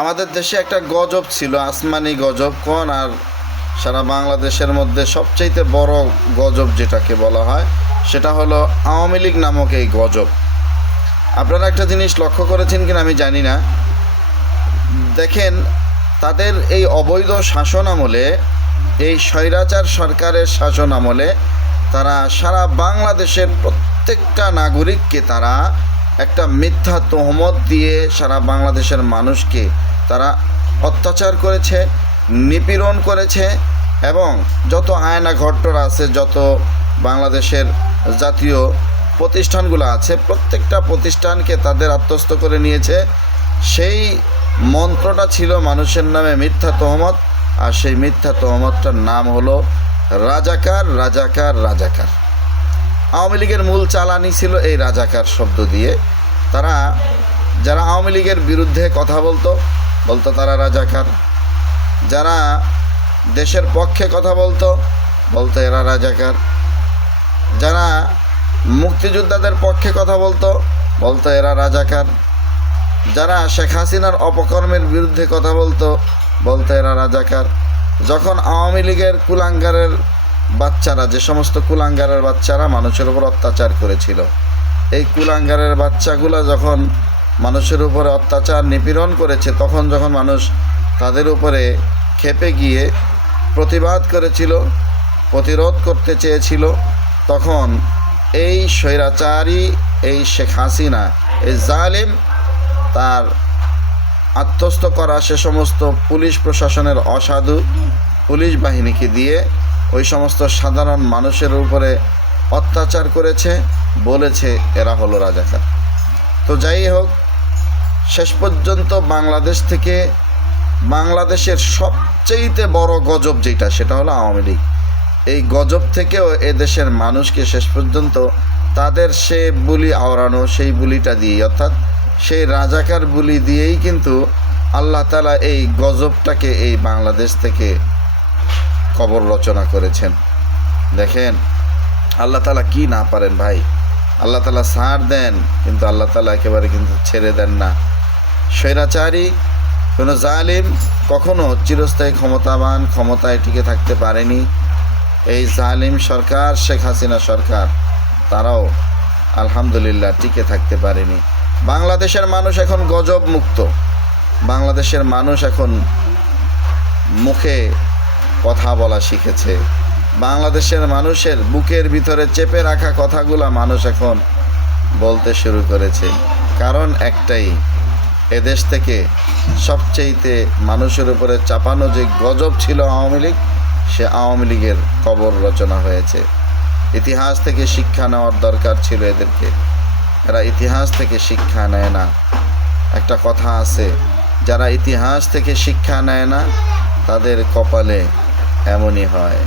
আমাদের দেশে একটা গজব ছিল, আসমানি গজব কোন, আর সারা বাংলাদেশের মধ্যে সবচাইতে বড় গজব যেটাকে বলা হয় সেটা হলো আওয়ামী লীগ নামক এই গজব। আপনারা একটা জিনিস লক্ষ্য করেছেন কিনা আমি জানি না, দেখেন তাদের এই অবৈধ শাসন আমলে, এই স্বৈরাচার সরকারের শাসন আমলে তারা সারা বাংলাদেশের প্রত্যেকটা নাগরিককে তারা একটা মিথ্যা তহমত দিয়ে সারা বাংলাদেশের মানুষকে তারা অত্যাচার করেছে, নিপীড়ন করেছে, এবং যত আয়না ঘট্টর আছে, যত বাংলাদেশের জাতীয় প্রতিষ্ঠানগুলো আছে, প্রত্যেকটা প্রতিষ্ঠানকে তাদের আত্মস্থ করে নিয়েছে। সেই মন্ত্রটা ছিল মানুষের নামে মিথ্যা তহমত, আর সেই মিথ্যা তহমতটার নাম হলো রাজাকার, রাজাকার, রাজাকার। আওয়ামী লীগের মূল চালানি ছিল এই রাজাকার শব্দ দিয়ে। তারা যারা আওয়ামী লীগের বিরুদ্ধে কথা বলতো তারা রাজাকার, যারা দেশের পক্ষে কথা বলতো এরা রাজাকার, যারা মুক্তিযোদ্ধাদের পক্ষে কথা বলতো এরা রাজাকার, যারা শেখ হাসিনার অপকর্মের বিরুদ্ধে কথা বলতো এরা রাজাকার। যখন আওয়ামী লীগের কুলাঙ্গারের বাচ্চারা, যে সমস্ত কুলাঙ্গারের বাচ্চারা মানুষের উপর অত্যাচার করেছিল, এই কুলাঙ্গারের বাচ্চাগুলো যখন মানুষের উপরে অত্যাচার নিপীড়ন করেছে, তখন যখন মানুষ তাদের উপরে ক্ষেপে গিয়ে প্রতিবাদ করেছিল, প্রতিরোধ করতে চেয়েছিল, তখন এই স্বৈরাচারী, এই শেখ হাসিনা, এই জালিম, তার আত্মস্থ করা সে সমস্ত পুলিশ প্রশাসনের অসাধু পুলিশ বাহিনীকে দিয়ে ওই সমস্ত সাধারণ মানুষের উপরে অত্যাচার করেছে, বলেছে এরা হলো রাজাকার। তো যাই হোক, শেষ পর্যন্ত বাংলাদেশ থেকে, বাংলাদেশের সবচেয়ে বড় গজব যেটা, সেটা হলো আওয়ামী লীগ। এই গজব থেকেও এদেশের মানুষকে শেষ পর্যন্ত তাদের সে বুলি আওড়ানো, সেই বুলিটা দিয়েই, অর্থাৎ সেই রাজাকার বুলি দিয়েই কিন্তু আল্লাহ তাআলা এই গজবটাকে এই বাংলাদেশ থেকে কবর রচনা করেছেন। দেখেন আল্লাহ তাআলা কি না পারেন ভাই, আল্লাহ তাআলা ছাড় দেন, কিন্তু আল্লাহ তাআলা একেবারে কিন্তু ছেড়ে দেন না। স্বৈরাচারী কোনো জালিম কখনো চিরস্থায়ী ক্ষমতায় টিকে থাকতে পারেনি। এই জালিম সরকার, শেখ হাসিনা সরকার, তারাও আলহামদুলিল্লাহ টিকে থাকতে পারেনি। বাংলাদেশের মানুষ এখন গজব মুক্ত, বাংলাদেশের মানুষ এখন মুখে কথা বলা শিখেছে, বাংলাদেশের মানুষের বুকের ভিতরে চেপে রাখা কথাগুলা মানুষ এখন বলতে শুরু করেছে। কারণ একটাই, এদেশ থেকে সবচেয়েতে মানুষের উপরে চাপানো যে গজব ছিল আওয়ামী লীগ, সে আওয়ামী লীগের কবর রচনা হয়েছে। ইতিহাস থেকে শিক্ষা নেওয়ার দরকার ছিল এদেরকে, এরা ইতিহাস থেকে শিক্ষা নেয় না। একটা কথা আছে, যারা ইতিহাস থেকে শিক্ষা নেয় না তাদের কপালে এমনই হয়।